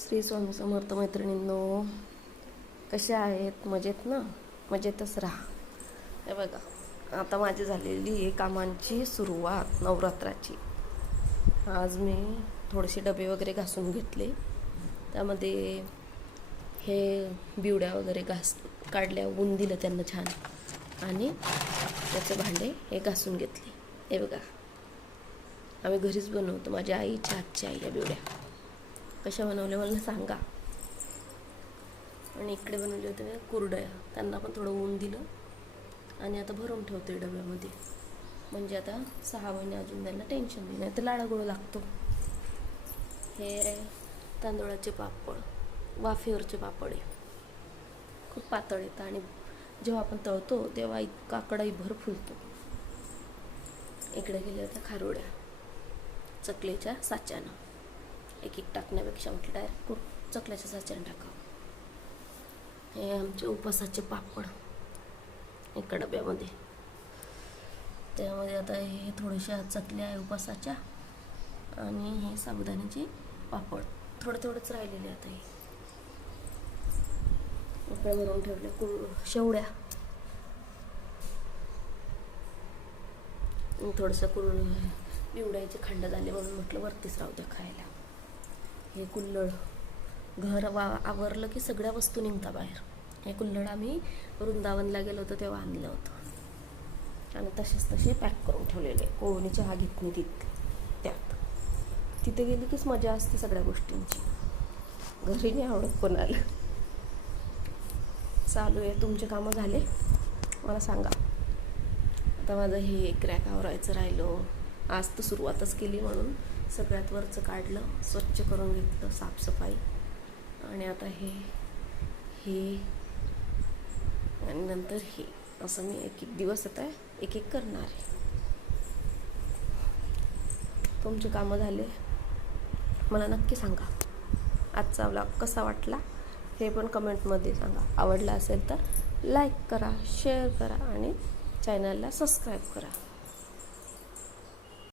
श्री स्वामी समर्थ मैत्रिणींनो, कशा आहेत? मजेत ना? मजेतच राहा. हे बघा, आता माझी झालेली आहे कामांची सुरुवात नवरात्राची. आज मी थोडेसे डबे वगैरे घासून घेतले. त्यामध्ये हे बिवड्या वगैरे काढल्या, ऊन दिलं त्यांना छान, आणि त्याचे भांडे हे घासून घेतले. हे बघा, आम्ही घरीच बनवतो. माझ्या आईच्या हातची आई या बिवड्या कशा बनवल्या मला सांगा. आणि इकडे बनवले होते कुरडया, त्यांना पण थोडं ऊन दिलं आणि आता भरून ठेवते डब्यामध्ये. म्हणजे आता 6 महिने अजून त्यांना टेन्शन नाही, तर लाडागोळ लागतो. हे तांदूळाचे पापड, वाफेवरचे पापड आहे. खूप पातळ येतं आणि जेव्हा आपण तळतो तेव्हा इतका कढईभर फुलतो. इकडे गेल्या होत्या खारोड्या चकलीच्या साच्यानं. एक टाकण्यापेक्षा म्हटलं डायरेक्ट चकल्याच्या साच्यानं टाकावं. हे आमचे उपासाचे पापड एका डब्यामध्ये. त्यामध्ये आता हे थोड्याशा चकल्या आहे उपासाच्या, आणि हे साबुदाण्याचे पापड थोडेच राहिलेले. आता हे इकडे भरून ठेवले शेवड्या. थोडंसं बिवड्याचे खंड झाले म्हणून म्हटलं वरतीच राहू द्या खायला. हे कुल्हड, घर आवरलं की सगळ्या वस्तू निघता बाहेर. हे कुल्हड आम्ही वृंदावनला गेलो होतो तेव्हा आणलं होतं, आणि तसे पॅक करून ठेवलेले. कोणी चहा घेत नाही त्यात. तिथे गेली कीच मजा असते सगळ्या गोष्टींची. घरी नाही आवडत कोणाला. चालू आहे. तुमचे कामं झाले मला सांगा. आता माझं हे क्रॅक आवरायचं राहिलं. आज तर सुरुवातच केली म्हणून सगळ्यात वरचं काढलं, स्वच्छ करून घेतलं, साफसफाई. आणि आता हे आणि नंतर हे असं मी एक दिवस आता एक करणार आहे. तुमचे कामं झाले मला नक्की सांगा. आजचा व्लॉग कसा वाटला हे पण कमेंटमध्ये सांगा. आवडला असेल तर लाईक करा, शेअर करा आणि चॅनलला सबस्क्राईब करा.